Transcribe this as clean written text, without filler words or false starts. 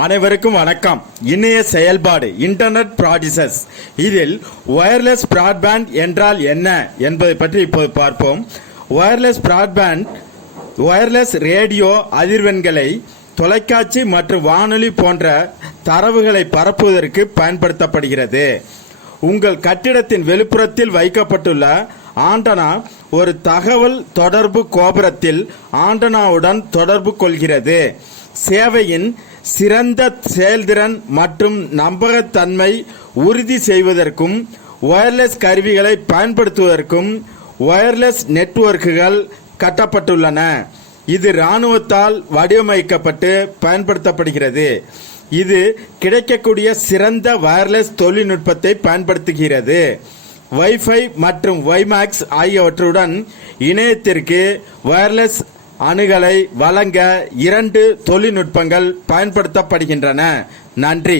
அனைவருக்கும் வணக்கம். இணைய செயல்பாடு இன்டர்நெட் ப்ராடிசஸ். இதில் வயர்லெஸ் பிராட்பேண்ட் என்றால் என்ன என்பதை பற்றி இப்போது பார்ப்போம். வயர்லெஸ் பிராட்பேண்ட் வயர்லெஸ் ரேடியோ அதிர்வெண்களை தொலைக்காட்சி மற்றும் வானொலி போன்ற தரவுகளை பரப்புவதற்கு பயன்படுத்தப்படுகிறது. உங்கள் கட்டிடத்தின் வெளிப்புறத்தில் வைக்கப்பட்டுள்ள ஆண்டனா ஒரு தகவல் தொடர்பு கோபுரத்தில் ஆண்டனாவுடன் தொடர்பு கொள்கிறது. சேவையின் சிறந்த செயல்திறன் மற்றும் நம்பகத்தன்மை உறுதி செய்வதற்கும் வயர்லெஸ் கருவிகளை பயன்படுத்துவதற்கும் வயர்லெஸ் நெட்வொர்க்குகள் கட்டப்பட்டுள்ளன. இது இராணுவத்தால் வடிவமைக்கப்பட்டு பயன்படுத்தப்படுகிறது. இது கிடைக்கக்கூடிய சிறந்த வயர்லெஸ் தொழில்நுட்பத்தை பயன்படுத்துகிறது. வைஃபை மற்றும் வைமேக்ஸ் ஆகியவற்றுடன் இணையத்திற்கு வயர்லெஸ் அணுகலை வழங்க 2 தொழில்நுட்பங்கள் பயன்படுத்தப்படுகின்றன. நன்றி.